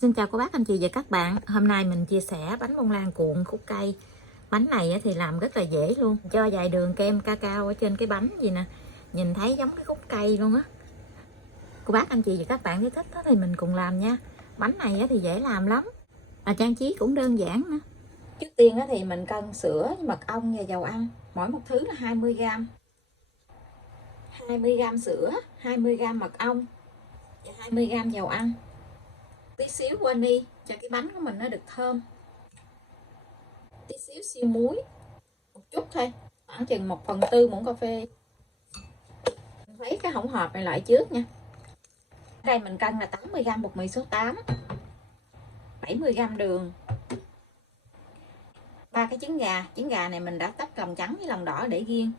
Xin chào cô bác anh chị và các bạn. Hôm nay mình chia sẻ bánh bông lan cuộn khúc cây. Bánh này thì làm rất là dễ luôn. Cho vài đường kem cacao ở trên cái bánh gì nè. Nhìn thấy giống cái khúc cây luôn á. Cô bác anh chị và các bạn nếu thích thì mình cùng làm nha. Bánh này thì dễ làm lắm. Và trang trí cũng đơn giản nữa. Trước tiên thì mình cân sữa, mật ong và dầu ăn. Mỗi một thứ là 20g. 20g sữa, 20g mật ong và 20g dầu ăn. Tí xíu vani cho cái bánh của mình nó được thơm. Tí xíu xi muối, một chút thôi, khoảng chừng 1/4 muỗng cà phê. Mình lấy cái hỗn hợp này lại trước nha. Ở đây mình cân là 80g bột mì số 8, 70g đường, 3 cái trứng gà. Trứng gà này mình đã tách lòng trắng với lòng đỏ để riêng.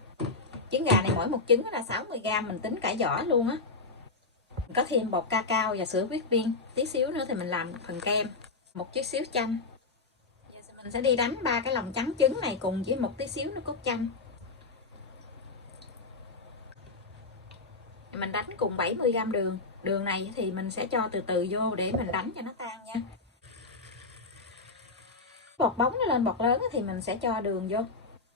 Trứng gà này mỗi một trứng là 60g, mình tính cả vỏ luôn á. Mình có thêm bột cacao và sữa whipping. Tí xíu nữa thì mình làm phần kem. Một chút xíu chanh. Giờ mình sẽ đi đánh 3 cái lòng trắng trứng này cùng với một tí xíu nước cốt chanh. Mình đánh cùng 70g đường. Đường này thì mình sẽ cho từ từ vô để mình đánh cho nó tan nha. Bọt bóng nó lên bọt lớn thì mình sẽ cho đường vô.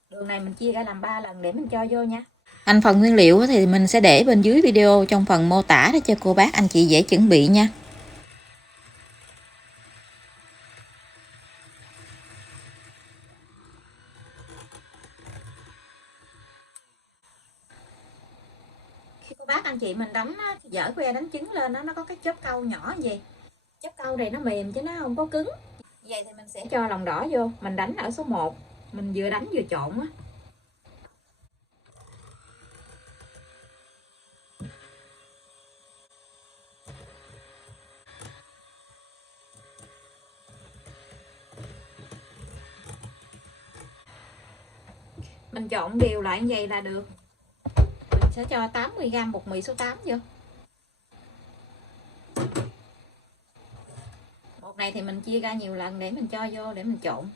Đường này mình chia ra làm 3 lần để mình cho vô nha. Thành phần nguyên liệu thì mình sẽ để bên dưới video trong phần mô tả để cho cô bác anh chị dễ chuẩn bị nha. Khi cô bác anh chị mình đánh dở que đánh trứng lên nó có cái chớp câu nhỏ như vậy. Chớp câu này nó mềm chứ nó không có cứng. Vậy thì mình sẽ cho lòng đỏ vô. Mình đánh ở số 1. Mình vừa đánh vừa trộn á. Mình trộn đều lại như vậy là được. Mình sẽ cho 80g bột mì số 8 vô. Bột này thì mình chia ra nhiều lần để mình cho vô để mình trộn.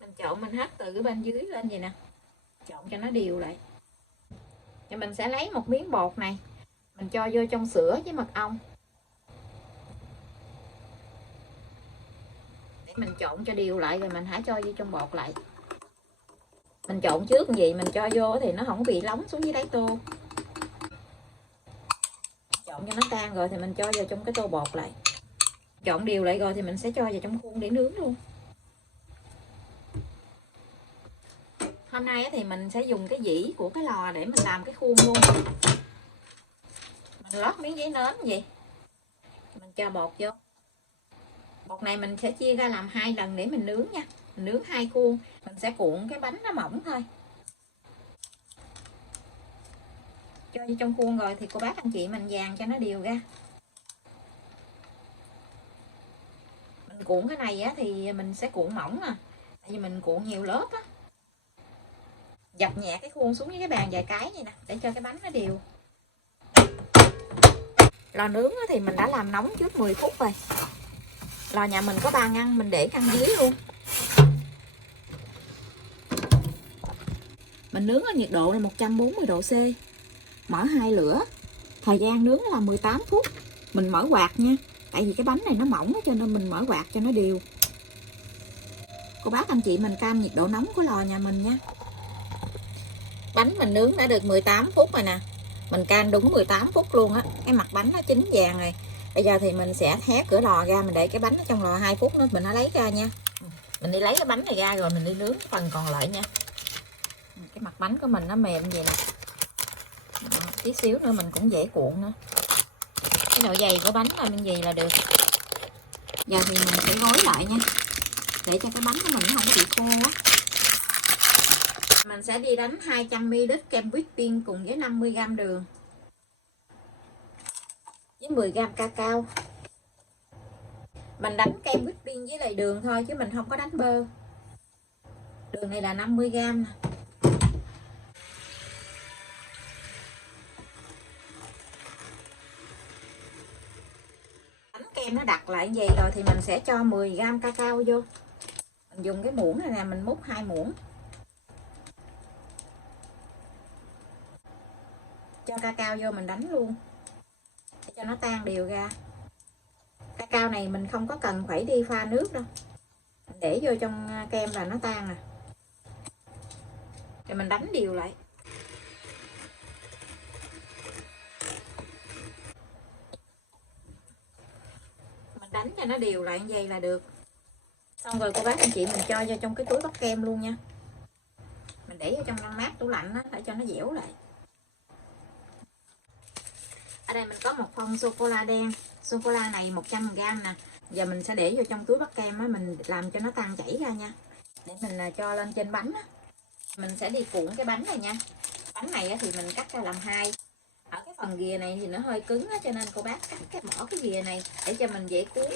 Mình trộn mình hất từ cái bên dưới lên vậy nè. Trộn cho nó đều lại. Và mình sẽ lấy một miếng bột này. Mình cho vô trong sữa với mật ong. Để mình trộn cho đều lại rồi mình hãy cho vô trong bột lại. Mình trộn trước như vậy mình cho vô thì nó không bị lóng xuống dưới đáy tô. Trộn cho nó tan rồi thì mình cho vào trong cái tô bột lại. Trộn đều lại rồi thì mình sẽ cho vào trong khuôn để nướng luôn. Hôm nay thì mình sẽ dùng cái dĩ của cái lò để mình làm cái khuôn luôn. Mình lót miếng giấy nến vậy. Mình cho bột vô. Bột này mình sẽ chia ra làm 2 lần để mình nướng nha. Mình nướng 2 khuôn. Mình sẽ cuộn cái bánh nó mỏng thôi. Cho vô trong khuôn rồi thì cô bác anh chị mình dàn cho nó đều ra. Mình cuộn cái này thì mình sẽ cuộn mỏng nè. Tại vì mình cuộn nhiều lớp á. Dập nhẹ cái khuôn xuống với cái bàn vài cái vậy nè để cho cái bánh nó đều. Lò nướng thì mình đã làm nóng trước 10 phút rồi. Lò nhà mình có 3 ngăn, mình để ngăn dưới luôn. Mình nướng ở nhiệt độ là 140 độ C. Mở 2 lửa. Thời gian nướng là 18 phút. Mình mở quạt nha. Tại vì cái bánh này nó mỏng cho nên mình mở quạt cho nó đều. Cô bác anh chị mình cam nhiệt độ nóng của lò nhà mình nha. Bánh mình nướng đã được 18 phút rồi nè. Mình canh đúng 18 phút luôn á. Cái mặt bánh nó chín vàng rồi. Bây giờ thì mình sẽ hé cửa lò ra. Mình để cái bánh ở trong lò 2 phút nữa mình nó lấy ra nha. Mình đi lấy cái bánh này ra rồi mình đi nướng phần còn lại nha. Cái mặt bánh của mình nó mềm vậy nè. Đó, tí xíu nữa mình cũng dễ cuộn nữa. Cái độ dày của bánh là như vậy là được. Giờ thì mình sẽ gói lại nha. Để cho cái bánh của mình nó không có bị khô á. Mình sẽ đi đánh 200ml kem whipping cùng với 50g đường. Với 10g cacao. Mình đánh kem whipping với lại đường thôi chứ mình không có đánh bơ. Đường này là 50g nè. kem nó đặc lại như vậy rồi thì mình sẽ cho 10g cacao vô. Mình dùng cái muỗng này nè, mình múc 2 muỗng. Cho cacao vô mình đánh luôn để cho nó tan đều ra. Cacao này mình không có cần phải đi pha nước đâu, mình để vô trong kem là nó tan nè. Rồi mình đánh đều lại. Mình đánh cho nó đều lại như vậy là được. Xong rồi cô bác anh chị mình cho vô trong cái túi bắt kem luôn nha. Mình để vô trong ngăn mát tủ lạnh đó, để cho nó dẻo lại. Ở đây mình có một phong sô cô la đen. Sô cô la này 100g nè. Giờ mình sẽ để vô trong túi bắt kem á, mình làm cho nó tan chảy ra nha. Để mình cho lên trên bánh á. Mình sẽ đi cuộn cái bánh này nha. Bánh này thì mình cắt ra làm hai. Ở cái phần ghìa này thì nó hơi cứng á, cho nên cô bác cắt bỏ cái ghìa này để cho mình dễ cuốn.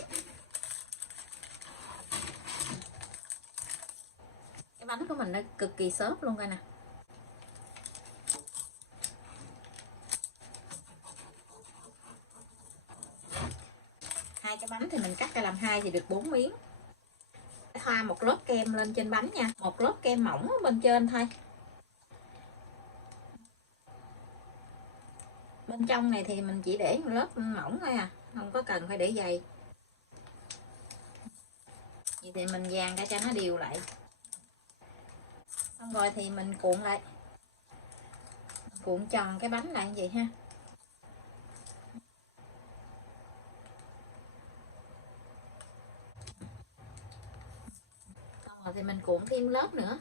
Cái bánh của mình nó cực kỳ xốp luôn coi nè. Hai cái bánh thì mình cắt ra làm hai thì được 4 miếng. Thoa một lớp kem lên trên bánh nha, một lớp kem mỏng ở bên trên thôi. Bên trong này thì mình chỉ để một lớp mỏng thôi à, không có cần phải để dày. Vậy thì mình dàn ra cho nó đều lại. Xong rồi thì mình cuộn lại, cuộn tròn cái bánh lại như vậy ha. Xong rồi thì mình cuộn thêm lớp nữa.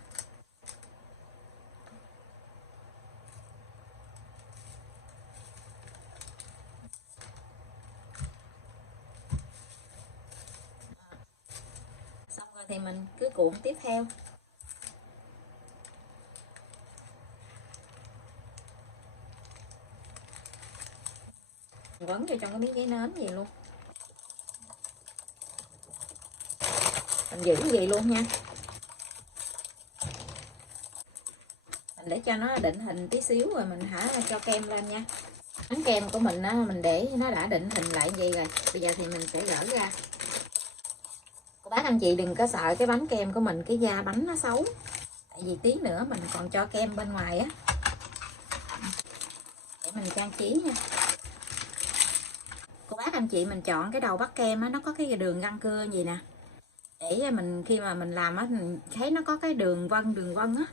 Xong rồi thì mình cứ cuộn tiếp theo. Quấn vô trong cái miếng giấy nến gì luôn. Mình giữ gì luôn nha. Mình để cho nó định hình tí xíu rồi mình cho kem lên nha. Bánh kem của mình á, mình để nó đã định hình lại vậy rồi. Bây giờ thì mình sẽ gỡ ra. Cô bác anh chị đừng có sợ cái bánh kem của mình cái da bánh nó xấu. Tại vì tí nữa mình còn cho kem bên ngoài á. Để mình trang trí nha. Cô bác anh chị mình chọn cái đầu bắt kem á, nó có cái đường răng cưa gì nè. Để mình khi mà mình làm á, mình thấy nó có cái đường vân á.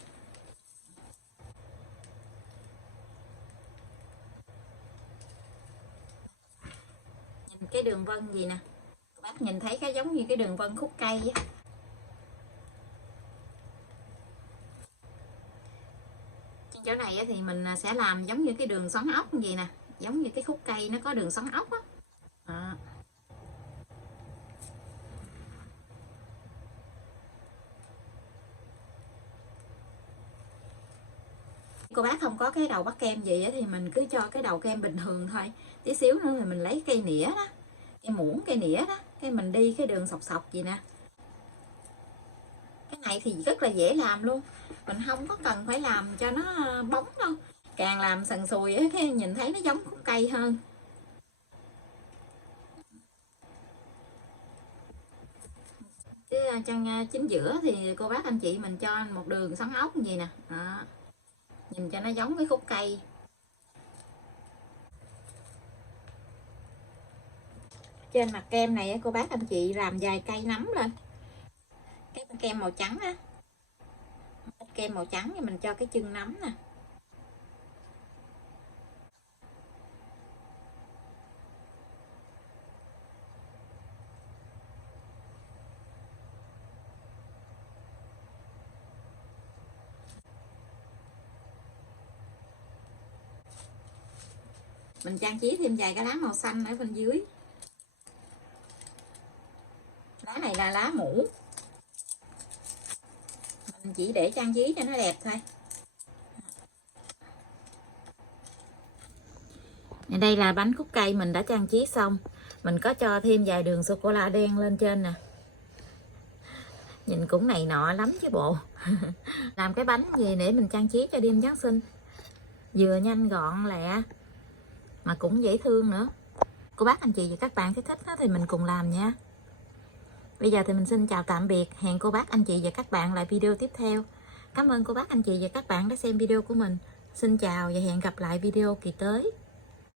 Nhìn cái đường vân gì nè. Cô bác nhìn thấy cái giống như cái đường vân khúc cây á. Trên chỗ này thì mình sẽ làm giống như cái đường xoắn ốc gì nè, giống như cái khúc cây nó có đường xoắn ốc á. Cô bác không có cái đầu bắt kem gì thì mình cứ cho cái đầu kem bình thường thôi. Tí xíu nữa thì mình lấy cây nĩa đó, cây muỗng, cây nĩa đó, cái mình đi cái đường sọc sọc gì nè. Cái này thì rất là dễ làm luôn, mình không có cần phải làm cho nó bóng đâu. Càng làm sần sùi ấy, cái nhìn thấy nó giống khúc cây hơn. Chứ trong chính giữa thì cô bác anh chị mình cho một đường xoắn ốc gì nè đó. Nhìn cho nó giống cái khúc cây. Trên mặt kem này cô bác anh chị làm vài cây nấm lên. Cái kem màu trắng á, kem màu trắng thì mình cho cái chân nấm nè. Mình trang trí thêm vài cái lá màu xanh ở bên dưới. Lá này là lá mũ, mình chỉ để trang trí cho nó đẹp thôi. Đây là bánh cúc cây mình đã trang trí xong. Mình có cho thêm vài đường sô cô la đen lên trên nè. Nhìn cũng này nọ lắm chứ bộ. Làm cái bánh gì để mình trang trí cho đêm Giáng sinh, vừa nhanh gọn lẹ mà cũng dễ thương nữa. cô bác anh chị và các bạn thấy thích thì mình cùng làm nha. Bây giờ thì mình xin chào tạm biệt, hẹn cô bác anh chị và các bạn lại video tiếp theo. Cảm ơn cô bác anh chị và các bạn đã xem video của mình. Xin chào và hẹn gặp lại video kỳ tới.